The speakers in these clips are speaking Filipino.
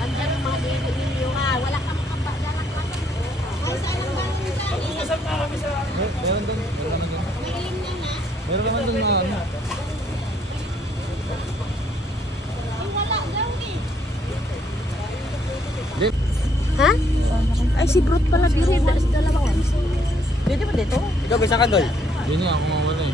Andiyan ang mga baby ninyo nga. Wala ka makapagdalang ka. Kasap na kami sa... Meron doon. Meron naman doon na ano. Ha? Ay, si Brut pala dito. Dalawa. Dito ba dito? Ikaw bisa ka doon? Hindi na ako mawala eh.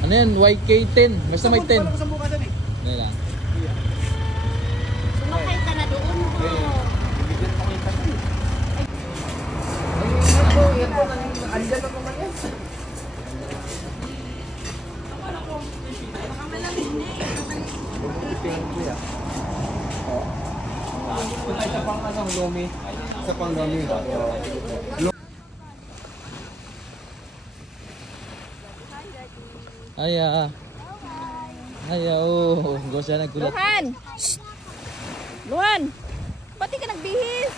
Ano yan? YK10. Basta may 10. Ano lang. Sumakay ka na doon mo. Andiyan ako man yan. Isa pang ano, lomi. Isa pang lomi. Aya. Aya, oh. Go siya nagkulat. Luhan! Shhh! Luhan! Pati ka nagbihis!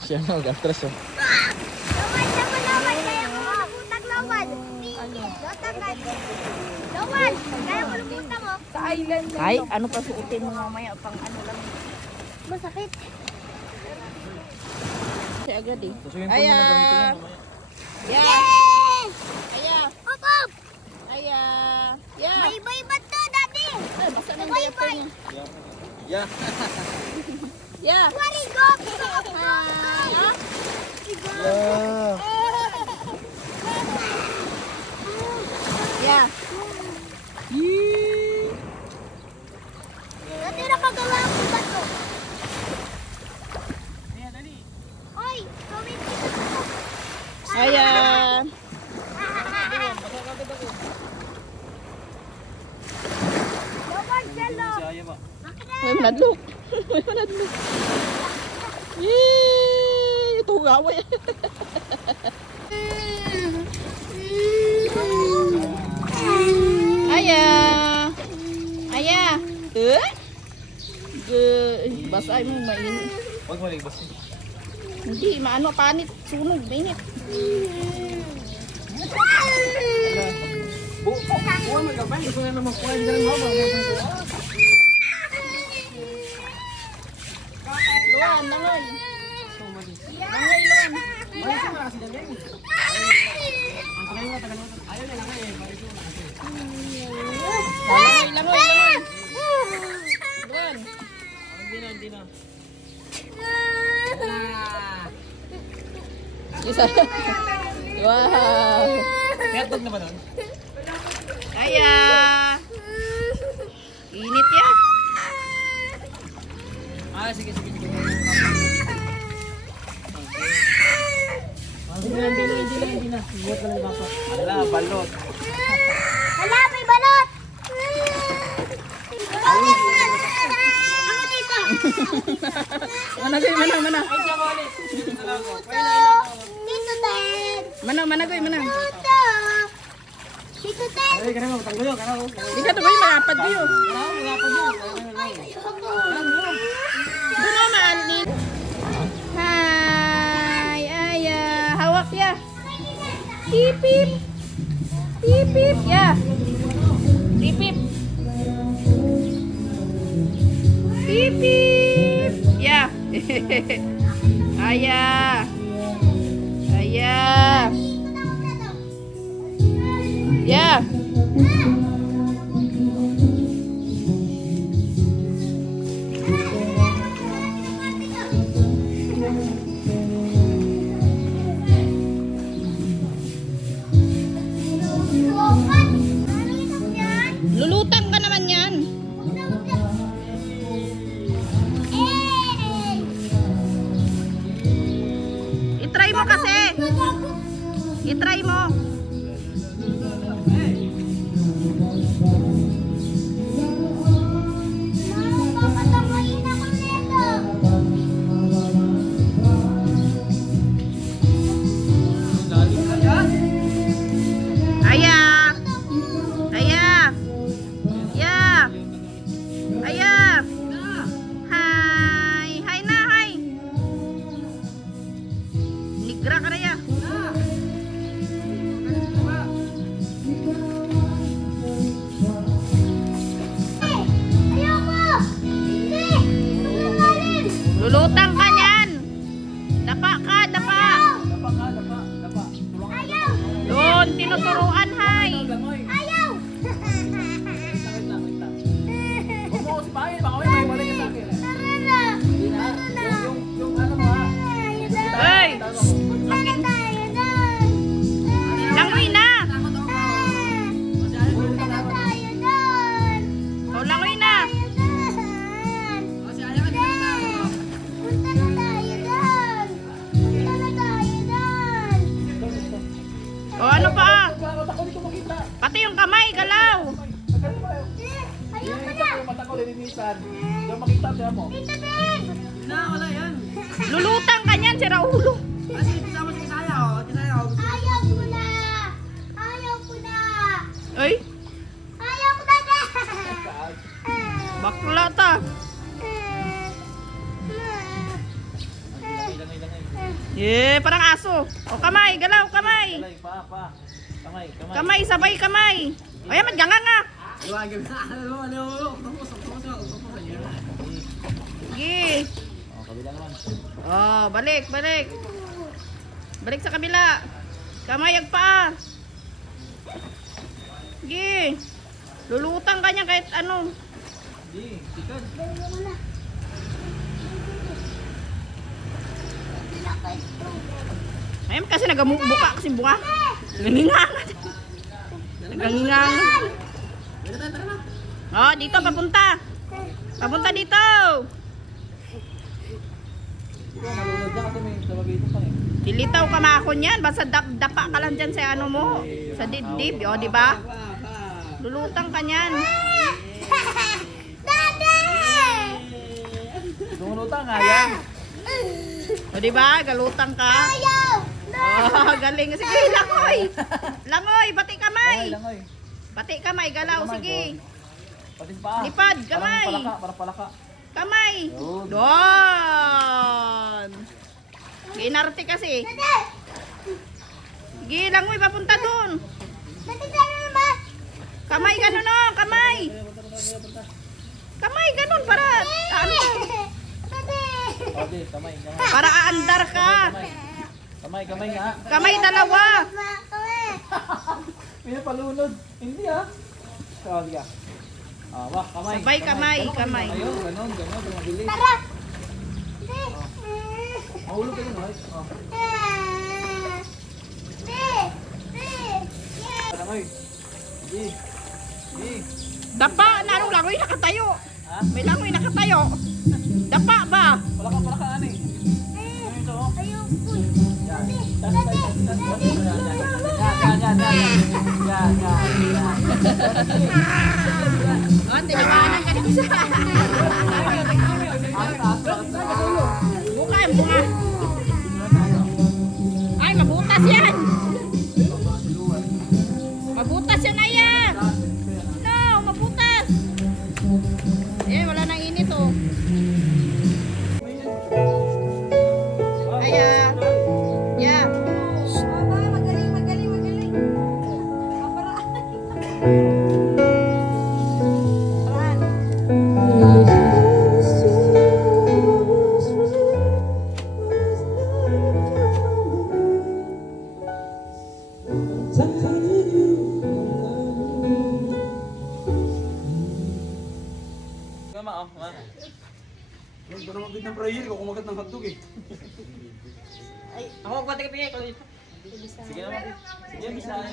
Siya na, mag-atras oh. Lawan kaya mo lumutang lawan. Lawan, kaya mo lumutang mo. Sa island lang. Ay, ano pa suotin mo mamaya pang ano lang. Masakit. Kasi agad eh. Susuyin po niya na gamitin yan mamaya. Yeah! Aya! Okop! Aya! Yeah! May baybat to, daddy. Ay, basta nang diaper niya. Yeah. Yeah! Wali go. Hi! Ah? Yeah. Yeah! Yee! Dati nakagawa ko ba to? Oy, gawin kita. Aya! Lawan, jello. May manadlok. May manadlok. Yee! Ito gawin. Aya! Aya! Eh? Basay mo, mainit. Huwag mo ligbas. Hindi, maano, panit. Sunog, mainit. Buwan mo gabay. Gusto nga naman kuha. Hindi rin mo. Luan, nangoy. Nangoy, Luan. Malis mo na kasi dyan. Ang tagal mo, tagal mo. Ayaw na lang eh. Langoy, langoy, langoy. Luan. Hindi na. Isa. Wow. Kayatog na ba doon? Aya. Init ya. Sige. Hindi na. Buhat na lang bapa. Ala, balot. Hala, may balot. Ano dito? Managoy, mana. Dito, Ted. Managoy. Dito, Ted. Ay, kanang mo. Tanggulo. Kanang mo. Di ka to ba magapad kayo? Doon o, maalin. Hi, Aya. Hawak ya. Pipip. Pipip, ya. Pipip. Pipip. Ya. Aya. Ya. Lulutang ka naman yan. I-try mo kasi. I-try mo. Aya. ko, lilinisan. Diyan makita, diyan mo. Tito Ted! Na, wala yan. Lulutang ka niyan, si Raulo. Kasi kasama si Kisaya, oh. Kisaya, oh. Ayaw ko na! Ayaw ko na! Ay, Ayaw ko na! bakla ta. Parang aso. O kamay, galaw, kamay. Alay, pa. Kamay. Kamay, sabay kamay. O yan, magdanga nga. Iwan, gabi na. Ano. Tapos. Sige. Oh, kabila naman. Oh, balik. Balik sa kabila. Kamay, agpa. Sige. Lulutang ka niya kahit ano. Di, sikan. Ayun kasi nagamubuka kasi bunga. Nangingangan. Nangingangan. Oh, dito papunta. Papunta dito. Ito, malulod dyan kasi may tabagay pa eh. Dilitaw ka mako niyan. Basta dapa ka lang dyan sa ano mo. Sa dibdib. O, di ba? Lulutang ka niyan. Lumulutang nga yan. O, di ba? Galutang ka. Ayaw! Oh, galing. Sige, langoy. Langoy, bati kamay. Langoy. Bati kamay, galaw. Sige. Pating pa. Lipad, kamay. Parang palaka. Kamay. Yun. Doon. Ginarte kasi. Sige, langoy, papunta doon. Kamay, ganun o. Kamay. Kamay, ganun. Para, ano, Okay, kamay. para aandar ka. Kamay nga. Kamay dalawa. Pinapalunod. Hindi ah. Sorry ah. Wak, kamay. Sabay, kamay. Ayun, ganon. Mabilis. Tara! Mahulog ka dun, right? Oh. Langoy. Sige. Dapa, na anong langoy nakatayo. Ha? May langoy nakatayo. Dapa ba? Palaka, ano eh. Ito oh. Ayoko. Yan. Yan. Oh, tinawanan ka dito sa... Buka yung bunga. Ay, mabutas yan. Mabutas yan, Aya. No, mabutas. Eh, wala nang init, oh. Aya. Yeah. Kama oh, ma. Ito naman bigyan ng prayer ko, kumagat ng hotdog eh. Ako, pati ka pingay ko dito. Sige naman. Sige, bisa na.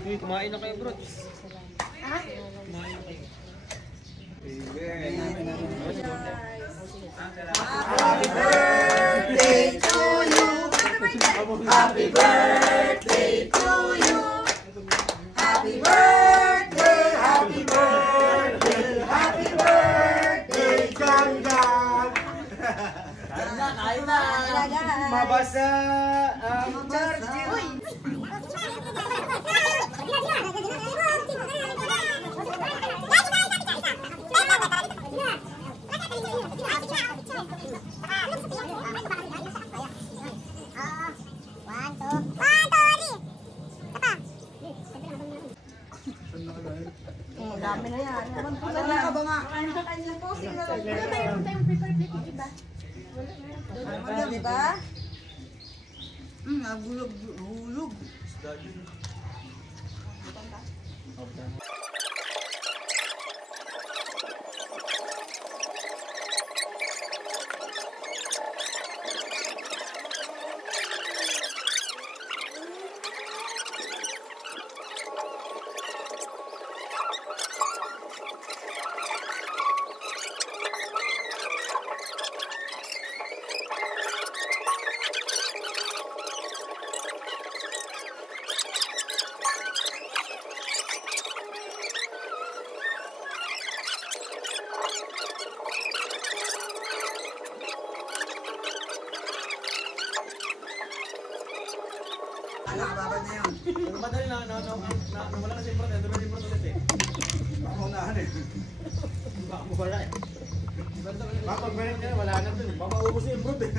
Uy, kumain na kayo bro. Kumain na kayo. Mabasa ang charger. Dami na yan. Wala ka ba nga? Kanya po, sila. Mayroon tayong paper plate, di ba? Di ba? Nagulog. nakababad na yun. Madali na, wala na si Brot. Ito na si Brot ulit eh. Paunahan eh. Baka mo wala eh. Baka pag-meron niya, wala na dun. Baka maubos yung Brot eh.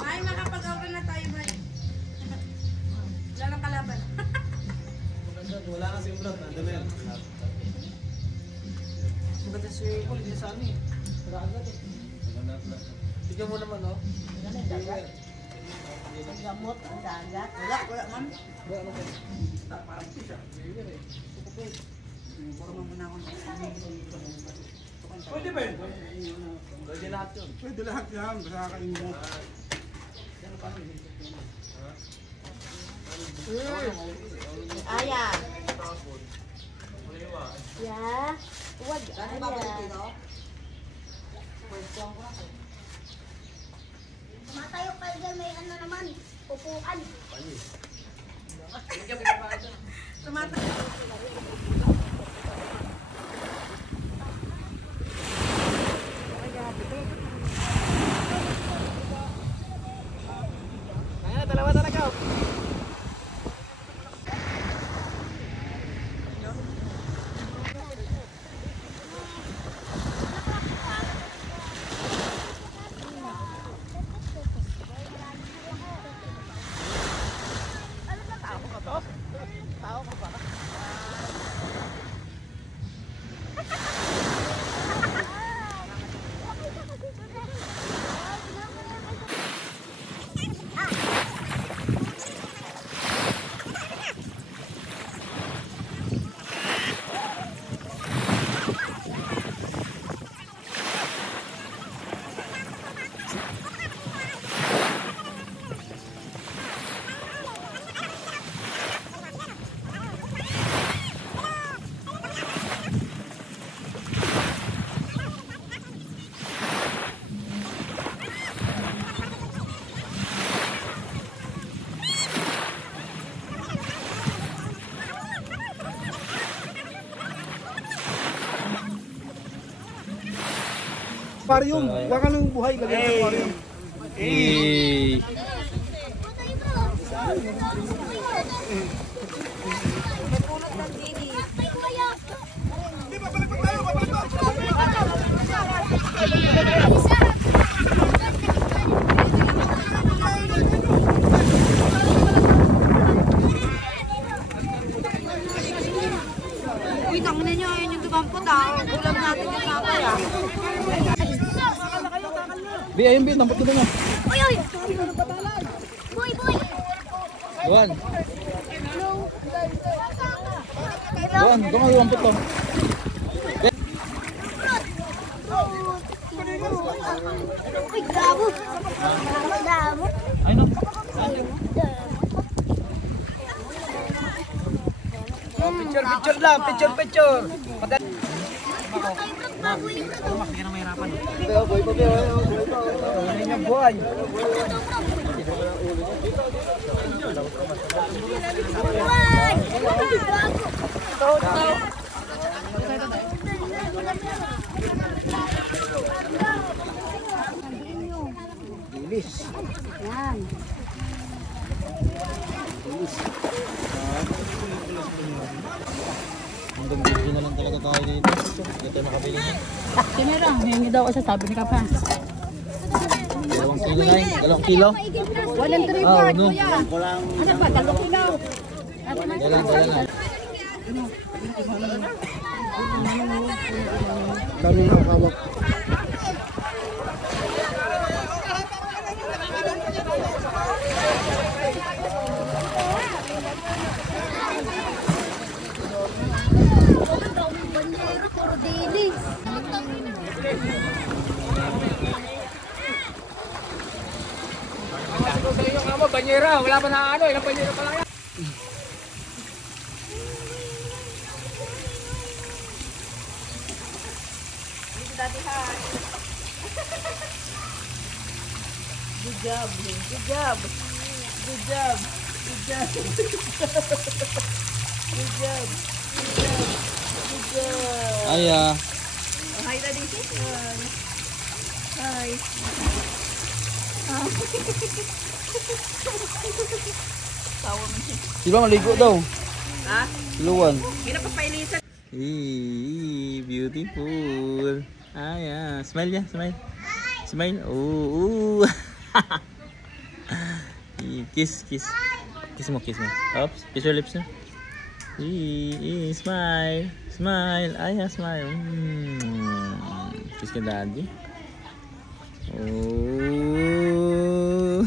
Ay, makapag-open na tayo ba? Wala nang kalaban. Wala na si Brot. Nandun na yan. Ba't si Paul, hindi sa amin eh. Wala agad eh. Tignan mo naman, oh. Gamot, ang dagat. Wala man. Parang fish ah. Puro mo muna akong Pwede ba yun? Pwede lahat yun. Pwede lahat yan. Basta kakain mo. Aya. Ya. Huwag. Ano babalik dito? Matayo kayo dyan, may ano naman, upuan. Tumatayo. Ayan, dalawa talaga. Aquarium. Wala ka ng buhay. Galing sa aquarium. Hey! Uy, tangin niyo, ayun yung dumampot ah. Ulam natin yung tapay ah. Bi, ayun Bi. Nampot ko na. Uy, uy! Boy, boy! Juan. Hello! Juan. Doon kayo nampot to. Uy, gabo! Gabo! Ayun. Picture lang. Picture. Buhay. Dilis. Yan. Hanggang video na lang talaga tayo dito. Hindi tayo makabili niya. Kinira, hindi daw ako sabi ni Kapa. 2 kilo na yun. 2 kilo. 1 and 3 part, kuya. Ano ba, 2 kilo? Dala lang. Dami na kawak. Bandero, puro dilis. Sa inyo kamo, banyera. Wala pa na ano. Ilang banyera pa lang yan. Good job. Good job. Good job. Good job. Good job. Good job. Ay, Oh, hi, Daddy. Hi. Tawa man siya. Sila maligo daw. Ha? Siluan. Ginapapainitan. Beautiful. Yeah. Smile ya, smile. Smile. Oh. Kiss. Kiss mo. Oops. Kiss your lips na. Smile. Smile. Smile. Kiss ka daddy. Oh.